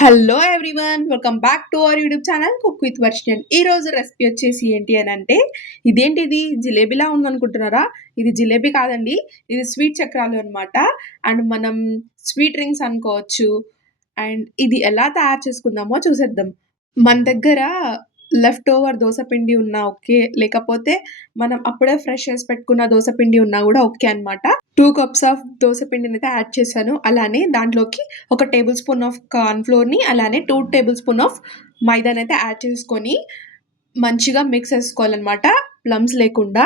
Hello everyone! Welcome back to our YouTube channel cook with Varshini. ఈరోజు recipe వచ్చేసి ఏంటి అనంటే, ఇదేంటిది జిలేబీలా ఉందనుకుంటున్నారా? ఇది జిలేబీ కాదండి. ఇది స్వీట్ చక్రాలు అన్నమాట. అండ్ మనం స్వీట్ రింగ్స్ అనుకోవచ్చు. అండ్ ఇది ఎలా తయారు చేసుకుందామో చూసేద్దాం. మన దగ్గర లెఫ్ట్ ఓవర్ దోస పిండి ఉన్నా ఓకే. లేకపోతే మనం అప్పుడే ఫ్రెష్ చేసి పెట్టుకున్న దోస పిండి ఉన్నా గూడా ఓకే అన్నమాట. 2 కప్స్ ఆఫ్ దోస పిండినైతే యాడ్ చేశాను. అలానే దాంట్లోకి ఒక టేబుల్ స్పూన్ ఆఫ్ కార్న్ ఫ్లోర్‌ని అలానే 2 టేబుల్ స్పూన్ ఆఫ్ మైదానైతే యాడ్ చేసుకొని మంచిగా మిక్స్ చేసుకోవాలన్నమాట. లమ్స్ లేకుండా.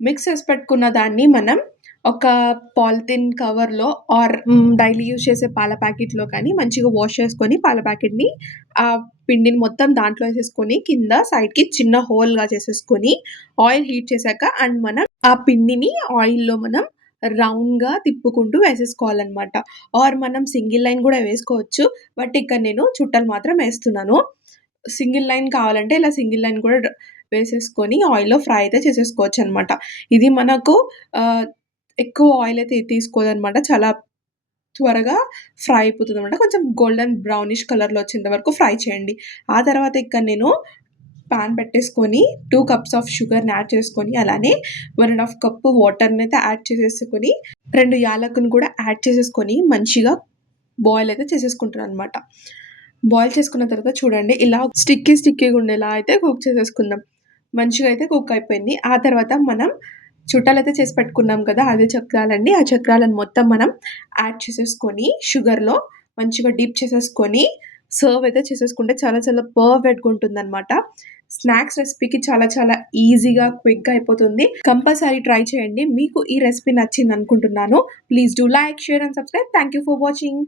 మిక్స్ చేసి పెట్టుకున్న దాన్ని మనం ఒక పాలిథీన్ కవర్‌లో ఆర్ డైలీ యూజ్ చేసే పాల ప్యాకెట్‌లో కానీ మంచిగా వాష్ చేసుకొని పాల ప్యాకెట్‌ని ఆ పిండిని మొత్తం దాంట్లో ఏసేసుకొని కింద సైడ్‌కి చిన్న హోల్‌గా చేసేసుకొని ఆయిల్ హీట్ చేశాక అండ్ మనం ఆ పిండిని ఆయిల్‌లో మనం రౌండ్‌గా తిప్పుకుంటూ వేసేసుకోవాలన్నమాట. ఆర్ మనం సింగిల్ లైన్ గూడా వేసుకోవచ్చు. బట్ ఇక్కడ నేను చుట్టలు మాత్రం ఏస్తున్నాను. సింగిల్ లైన్ కావాలంటే ఇలా సింగిల్ లైన్ కూడా వేసేసుకొని ఆయిల్‌లో ఫ్రై అయితే చేసేసుకోవచ్చనమాట. ఇది మనకు ఎక్కువ ఆయిల్ అయితే తీసుకోదనమాట. చాలా త్వరగా ఫ్రై అయిపోతదనమాట. కొంచెం గోల్డెన్ బ్రౌనిష్ కలర్‌లో వచ్చేంత వరకు ఫ్రై చేయండి. ఆ తర్వాత ఇక్కడ నేను పాన్ పెట్టేసుకొని 2 కప్స్ ఆఫ్ షుగర్‌ని యాడ్ చేసుకొని, అలానే 1 ½ కప్పు వాటర్‌నైతే యాడ్ చేసేసుకొని, 2 యాలకులను కూడా యాడ్ చేసేసుకొని మంచిగా బాయిల్ అయితే చేసేసుకుంటాననమాట. బాయిల్ చేసుకున్న తర్వాత చూడండి ఇలా స్టిక్కీగా ఉండేలా అయితే కుక్ చేసేసుకుందాం. మంచిగా అయితే కుక్ అయిపోయింది. ఆ తర్వాత మనం చుట్టాలైతే చేసి పెట్టుకున్నాం కదా! అదే చక్రాలండి. ఆ చక్రాలను మొత్తం మనం యాడ్ చేసేసుకొని షుగర్‌లో మంచిగా డిప్ చేసేసుకొని సర్వ్ అయితే చేసేసుకుంటే చాలా చాలా పర్ఫెక్ట్‌గా ఉంటుందనమాట. స్నాక్స్ రెసిపీకి చాలా చాలా ఈజీగా, క్విక్‌గా అయిపోతుంది. కంపల్సరీ ట్రై చేయండి. మీకు ఈ రెసిపీ నచ్చిందనుకుంటున్నాను. Please do like, share and subscribe. Thank you for watching.